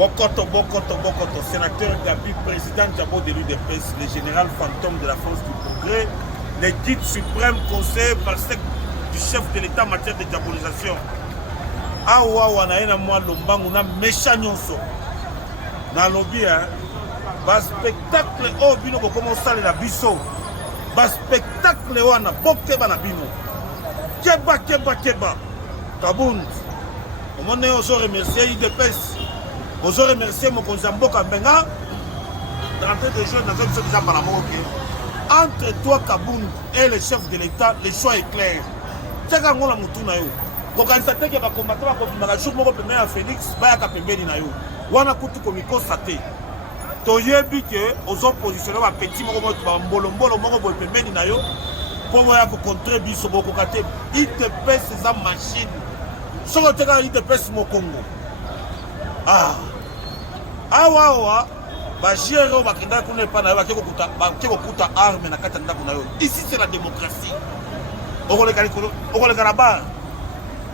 Bokoto, sénateur Gabi, président Djabo de l'UDPS, le général fantôme de la France du progrès, le guide suprême conseiller par du chef de l'État en matière de diabolisation. Awa wanaena mwa lombangu na méchant nyonso. Na lobby ba spectacle o bino ko commencer la biso. Ba spectacle wana bokeba na bino. Keba. Kabund. Omone ozo remercier IDPS. Ozo remercier mon Konzamboka Benga. D'entrée de jeu dans une chose déjà par la entre toi Kabund et le chef de l'État, le choix est clair. Teka ngola mutuna yo. Kokanisa teke ba combattre ba kofimaka jour moko pembeni ya Félix bayaka pembeni na yo. Wana kutu komi constater. Toyebi ke ozo positionner ba petit moko ba mbolo moko boy pembeni na yo. Pour moi ko contrer biso boko kate IDPS ces machine. Soko teka IDPS mo Congo. Awa ba jero ba kinda kuna pa na yo ba keko kuta arme na kata ndako na yo. Ici c'est la démocratie. Okoleka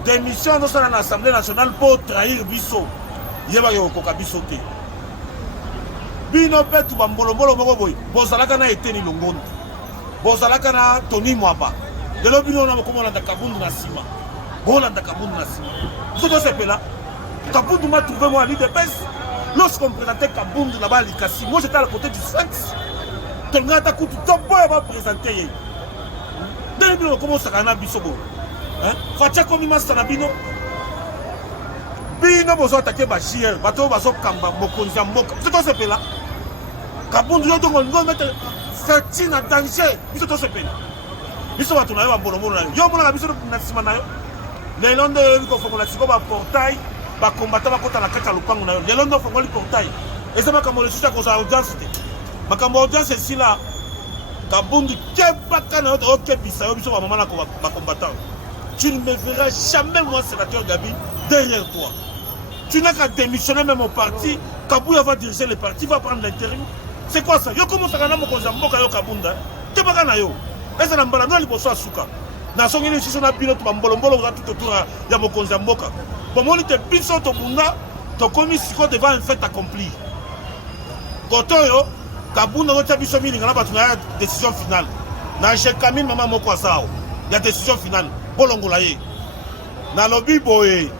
démission dans l'Assemblée nationale pour trahir biso. Yeba yo koka biso te. Bino petu ba mbolo moko boy. Bozalaka na eteni longondo. Bozalaka na Tony Mwaba. De lo bino na komona da Kabundu na sima. Bola da Kabundu na sima. Tout ce là. Kabundu m'a trouvé moi à l'IDPS. Lorsqu'on présentait Kabundu là-bas à l'Ikasi, moi j'étais à côté du Sphinx. Tonga ta kutu top boy va présenter. De lo bino comment ça kana biso bo. Fatia komi masana bino bozo attaquer Bachir bato bazo kamba mokonzi mboka c'est toi ce pela Kabundu yo dongo ngo mettre Fati na danger biso to ce pela biso bato na yo bambolo na yo mona biso na sima na yo le londo ko fongola siko ba portail ba combattant ba kota na kata lupango na yo le londo fongola portail et ça makambo le suta ko sa audience te makambo audience ici là Kabundu keba kana OK bisa yo biso ba mama na ko ba combattant. Tu ne me verras jamais, moi, sénateur Gabi, derrière toi. Tu n'as qu'à démissionner même au parti. Kabouya va diriger le parti, va prendre l'intérim. C'est quoi ça? Yo comment ça gana moko zamboka yo Kabunda? Te bagana yo. Eza na mbala no liboso asuka. Na songi ni sisona bino to mbolo za tout autour ya moko zamboka. Bomoni te biso to bunda to komi siko devant un fait accompli. Koto yo Kabunda no ta biso milinga na batu na décision finale. Na je kamine mama moko asao. Ya décision finale. Bolongola ye na lobi boye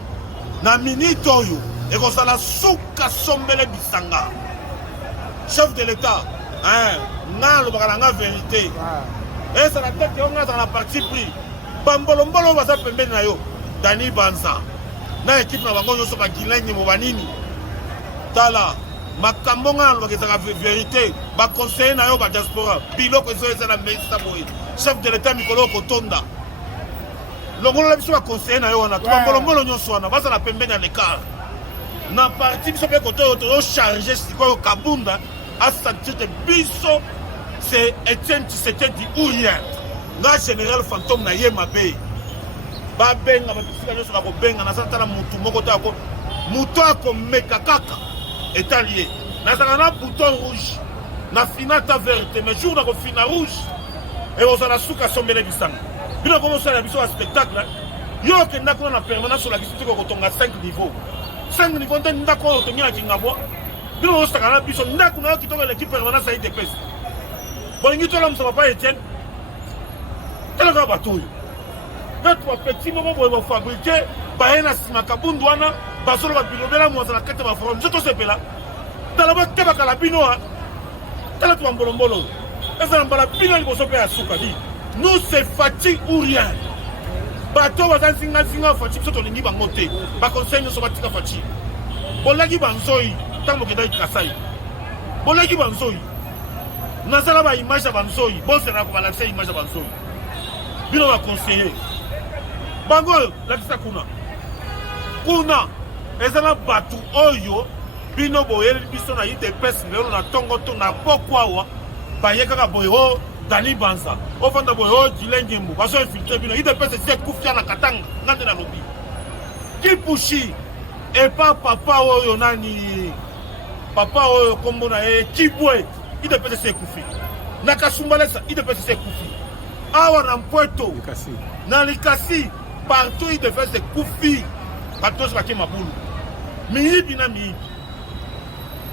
na minute oyo ekozala suka sombele bisanga chef de l'État nga lobaka na nga vérité eza na tete yo nga azala na parti pris bambolombolo baza pembeni na yo Dani Banza na équipe na bango nyonso bagilengi mo banini tala makambo nga lobaka ezaka vérité baconseiller na yo badiaspora biloko ezo eza na mesa boye chef de l'État mikolo kotonda longolo la biso ba conseiller na yo wana to mbolo nyonso wana baza na pembeni ya l'écart na parti biso pe koto to charger siko Kabunda a sentir que biso c'est Etienne Tshisekedi ou rien na général fantôme na ye mabe ba benga ba tsika nyonso na ko benga na santana mutu moko ta ko mutu ako meka kaka étalier na sanga na bouton rouge na finata verte mais jour na ko fina rouge et osala suka sombele bisanga. Bino commence à biso à spectacle. Yo ke ndako na permanence sur la biso ko tonga 5 niveaux. 5 niveaux ndako to nya kingabo. Bino osaka na biso ndako na ki tonga l'équipe permanence à IDPS. Bolingi to la msa papa Etienne. Elle va bateau. Notre petit moment pour vous fabriquer baena sima Kabundu wana basolo ba bilobela mo za kete ba forum. Je to sepela. Tala ba keba kala bino ha. Tala to mbolombolo. Eza mbala bino li boso pe asuka di. Nous c'est fatigue ou rien. Bateau va singa fatigue soto lingi bangote. Ba conseil no so batika fatigue. Bolagi banzoi tango kedai kasai. Bolagi banzoi. Nasala ba image ya banzoi. Bon c'est na ko balancer image ya banzoi. Bino va conseiller. Bango la kisa kuna. Ezala batu oyo bino boyeli biso na IDPS ngelo na tongo to na pokwawa. Bayeka ka boyo Dani Banza, au fond de Boyo, Dilengimbo, Baso infiltré, il dépêche de Koufia na Katanga, Nande na Lobi. Kipushi, et pas papa Oyonani, papa Oyo Kombona, Kibwe, il dépêche de Koufi. Nakasumbalesa, il dépêche de Koufi. Awa Rampueto, Nalikasi, partout il dépêche de Koufi. Partout c'est Maboulou. Miibi na Miibi.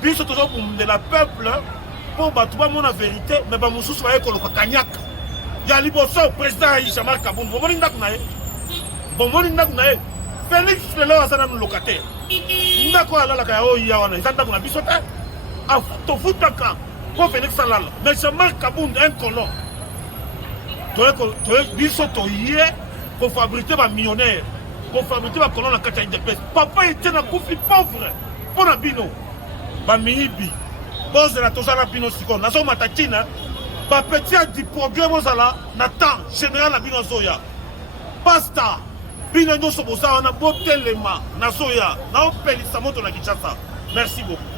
biso toujours de la peuple pour battre mon vérité mais ba mususu ba ekolo kanyaka ya liboso président Jean-Marc Kabund bomoni ndaku na ye bomoni ndaku na ye Félix lelo asana no locataire ndako alala ka o ya wana ndako na biso te a to futaka ko Félix alala mais Jean-Marc Kabund un colon to biso to yé pour fabriquer ba millionnaire pour fabriquer ba colon na kata de peste papa était na kufi pauvre pour na bino ba miibi boze la tosala bino siko na so matatina ba petit du programme ozala na temps général na bino zoya pasta bino nyoso bosa wana botelema na soya na opelisa moto na Kinshasa merci beaucoup.